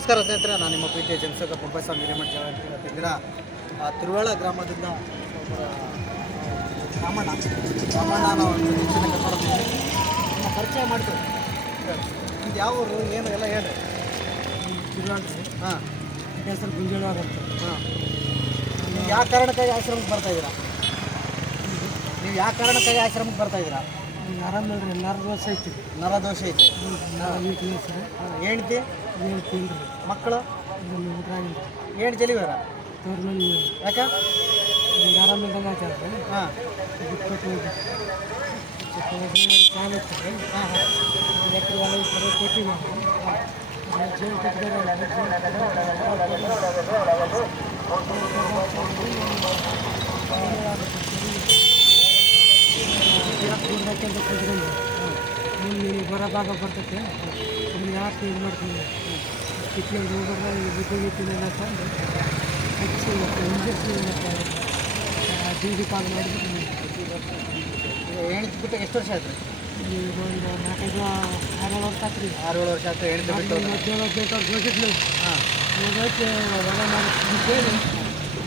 ನಮಸ್ಕಾರ ಸ್ನೇಹಿತರೆ, ನಾನು ನಿಮ್ಮ ಪ್ರೀತಿಯ ಜನಸೇವಕ ಪ್ರೊಫೆಸರ್ ಹಿರೇಮಠ ಹೇಳ್ತಿದ್ದೀರ. ತಿರುವೇಳ ಗ್ರಾಮದಿಂದ ರಾಮಣ್ಣ ಒಂದು ಹೆಚ್ಚಿನ ಕರ್ಕೊಂಡಿದ್ದೀನಿ. ನಿಮ್ಮ ಪರಿಚಯ ಮಾಡ್ತೀವಿ. ಇದು ಯಾವ ಊರು ಏನು ಎಲ್ಲ ಹೇಳಿ. ತಿರುವೇಳ ಹಾಂ, ಹೆಸರು ಗುಂಜೇಳ ಆಗುತ್ತೆ. ಹಾಂ, ನೀವು ಯಾವ ಕಾರಣಕ್ಕಾಗಿ ಆಶ್ರಮಕ್ಕೆ ಬರ್ತಾಯಿದ್ದೀರಾ? ನೀವು ಯಾವ ಕಾರಣಕ್ಕಾಗಿ ಆಶ್ರಮಕ್ಕೆ ಬರ್ತಾಯಿದ್ದೀರಾ? ಆರಾಮಿಲ್ರಿ, ನರದೋಷ ಐತಿ. ನರದೋಷ ಐತಿ. ಹೆಂಡ್ತಿ ಹೇಳ್ತೀನಿ ರೀ. ಮಕ್ಕಳು ಊರಾಗಿಲ್ಲ ಏನು ಜಲಿವಾರ ತೋರ್ ಮನೆ ಯಾಕೆ? ಈಗ ಆರಾಮಿಲ್ದಂಗೆ ಆಯ್ತು. ಹಾಂ, ಬಿಟ್ಕೊಟ್ಟು ಕಾಲ ಇತ್ತು. ಹಾಂ, ಹಾಂ, ಎಕರೆ ಹೊಲ ಸರಿ ಕೊಟ್ಟು ನಾವು ಜೇನು ಕಟ್ಟಿದ್ದಾರೆ. ಮುಂದೆ ನೀನು ಬರೋ ಭಾಗ ಬರ್ತೈತೆ. ನಿಮ್ಗೆ ಯಾಕೆ ಇದು ಮಾಡ್ತೀನಿ ಕಿತ್ಕೊಂಡು ಹೋಗೋದ್ರೆ ವಿದ್ಯುತ್ತಿನೆಲ್ಲ ತಂದು ಹೆಚ್ಚು ಇಂಜೆಕ್ಷನ್ ಡಿ ಪಾಲ್ ಮಾಡಿಬಿಟ್ಟು ಹೆಣ್ತಿ ಬಿಟ್ಟು ಎಷ್ಟು ವರ್ಷ ಆಯ್ತು? ಈಗ ಒಂದು 4-5 6 ವರ್ಷ ಆಯ್ತು ರೀ. 6-7 ವರ್ಷ ಆಯ್ತು ಹೆಣ್ತಿ ಬಿಟ್ಟು. 18 ಹೋಗಿದ್ಲು. ಹಾಂ, ಹೋಗಕ್ಕೆ ಹೊಲ ಮಾಡಿ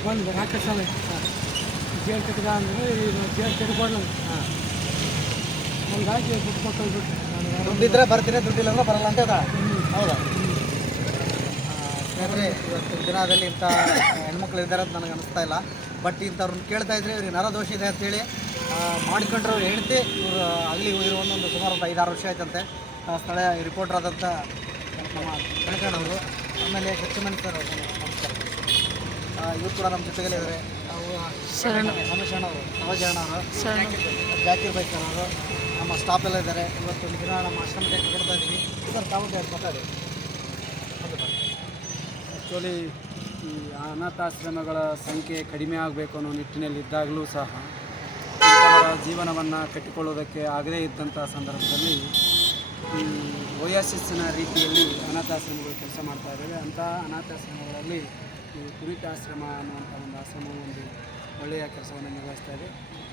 ಬಂದು ರಾಕೇಶ್ ಜೇನು ಕಟ್ಟಿದ ಅಂದರೆ ಈಗ ಜೇನು ಕಟ್ಕೊಂಡು ಹಾಂ, ಹಂಗಾಗಿ ಬಿಟ್ಕೊಟ್ಟು ಹೋಗ್ಬಿಟ್ಟು ದುಡ್ಡಿದ್ರೆ ಬರ್ತೀನಿ, ದುಡ್ಡಿಲ್ಲ ಅಂದ್ರೆ ಬರಲ್ಲ ಅಂತ ಹೇಳ್ದ. ಹೌದಾ? ಸ್ನೇಹಿತರೆ, ಇವತ್ತು ದಿನದಲ್ಲಿ ಇಂಥ ಹೆಣ್ಮಕ್ಳು ಇದ್ದಾರೆ ಅಂತ ನನಗೆ ಅನಿಸ್ತಾ ಇಲ್ಲ. ಬಟ್ ಇಂಥವ್ರನ್ನ ಕೇಳ್ತಾ ಇದ್ರೆ ಇವ್ರಿಗೆ ನರದೋಷ ಇದೆ ಅಂತೇಳಿ ಮಾಡಿಕೊಂಡ್ರೆ ಅವ್ರು ಹೆಂಡ್ತಿ ಇವರು ಆಗಲಿ ಹೋಗಿರೋ ಒಂದು ಸುಮಾರು 5-6 ವರ್ಷ ಆಯ್ತಂತೆ. ಸ್ಥಳೀಯ ರಿಪೋರ್ಟರ್ ಆದಂಥ ನಮ್ಮ ಕಣಕಣ್ಣವರು, ಆಮೇಲೆ ಸಚ್ಚಿಮನ್ ಸರ್ ನಮಸ್ಕಾರ. ಇವ್ರು ಕೂಡ ನಮ್ಮ ಜೊತೆಗಲ್ಲೇ ಇದ್ದಾರೆ. ರಮೇಶಣ್ಣವರು, ನವಜಣ್ಣವರು, ಜಾಕೀರ್ ಬೈ ಸರ್ ಅವರು, ನಮ್ಮ ಸ್ಟಾಫ್ ಎಲ್ಲ ಇದ್ದಾರೆ. ಇವತ್ತೊಂದು ದಿನ ನಮ್ಮ ಆಶ್ರಮಕ್ಕೆ ಕರ್ಕೊಳ್ತಾ ಇದ್ದೀವಿ. ಸರ್ ತಾವು ಮಾತಾಡಿ. ಆ್ಯಕ್ಚುಲಿ ಈ ಅನಾಥಾಶ್ರಮಗಳ ಸಂಖ್ಯೆ ಕಡಿಮೆ ಆಗಬೇಕು ಅನ್ನೋ ನಿಟ್ಟಿನಲ್ಲಿದ್ದಾಗಲೂ ಸಹ ಅವರ ಜೀವನವನ್ನು ಕಟ್ಟಿಕೊಳ್ಳೋದಕ್ಕೆ ಆಗದೇ ಇದ್ದಂಥ ಸಂದರ್ಭದಲ್ಲಿ ಈ ಓಯಾಸಿಸ್ನ ರೀತಿಯಲ್ಲಿ ಅನಾಥಾಶ್ರಮಗಳು ಕೆಲಸ ಮಾಡ್ತಾ ಇದ್ದಾವೆ. ಅಂಥ ಅನಾಥಾಶ್ರಮಗಳಲ್ಲಿ ಈ ಕುರಿತಾಶ್ರಮ ಅನ್ನುವಂಥ ಒಂದು ಆಶ್ರಮವು ಒಂದು ಒಳ್ಳೆಯ ಕೆಲಸವನ್ನು ನಿರ್ವಹಿಸ್ತಾ ಇದೆ.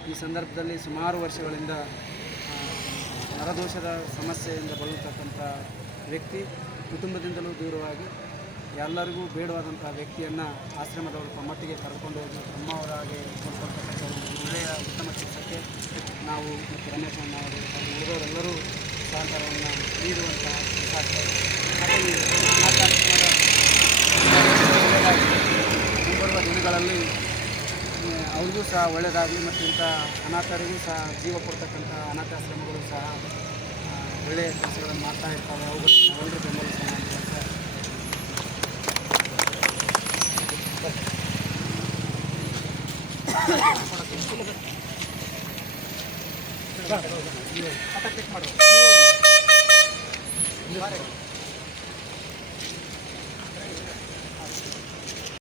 ಈ ಸಂದರ್ಭದಲ್ಲಿ ಸುಮಾರು ವರ್ಷಗಳಿಂದ ನರದೋಷದ ಸಮಸ್ಯೆಯಿಂದ ಬಳಲತಕ್ಕಂಥ ವ್ಯಕ್ತಿ ಕುಟುಂಬದಿಂದಲೂ ದೂರವಾಗಿ ಎಲ್ಲರಿಗೂ ಬೇಡವಾದಂಥ ವ್ಯಕ್ತಿಯನ್ನು ಆಶ್ರಮದವರು ತಮ್ಮೊಟ್ಟಿಗೆ ಕರ್ಕೊಂಡು ಹೋಗಿ ತಮ್ಮವರಾಗಿ ನೋಡ್ಕೊಳ್ತಕ್ಕಂಥ ಒಂದು ಒಳ್ಳೆಯ ಉತ್ತಮ ಕೆಲಸಕ್ಕೆ ನಾವು ಮತ್ತು ರಮೇಶ್ ಅವರು ಹಾಗೂ ಉಳಿದವರೆಲ್ಲರೂ ಸಹಕಾರವನ್ನು ನೀಡುವಂಥ ಕೆಲಸ ಆಗ್ತದೆ. ಹಾಗಾಗಿ ಅನಾಥಾಶ್ರಮದ ಮುಂಬರುವ ದಿನಗಳಲ್ಲಿ ಅವ್ರಿಗೂ ಸಹ ಒಳ್ಳೆಯದಾಗಲಿ ಮತ್ತು ಇಂಥ ಅನಾಥರಿಗೂ ಸಹ ಜೀವ ಕೊಡ್ತಕ್ಕಂಥ ಅನಾಥಾಶ್ರಮಗಳು ಸಹ ಒಳ್ಳೆಯ ಕೆಲಸಗಳನ್ನು ಮಾಡ್ತಾ ಇರ್ತಾವೆ. ಅವುಗಳನ್ನು ನಾವೆಲ್ಲರೂ ಬೆಂಬಲಿಸೋಣ ಅಂತ ಚೆಕ್ ಮಾಡು.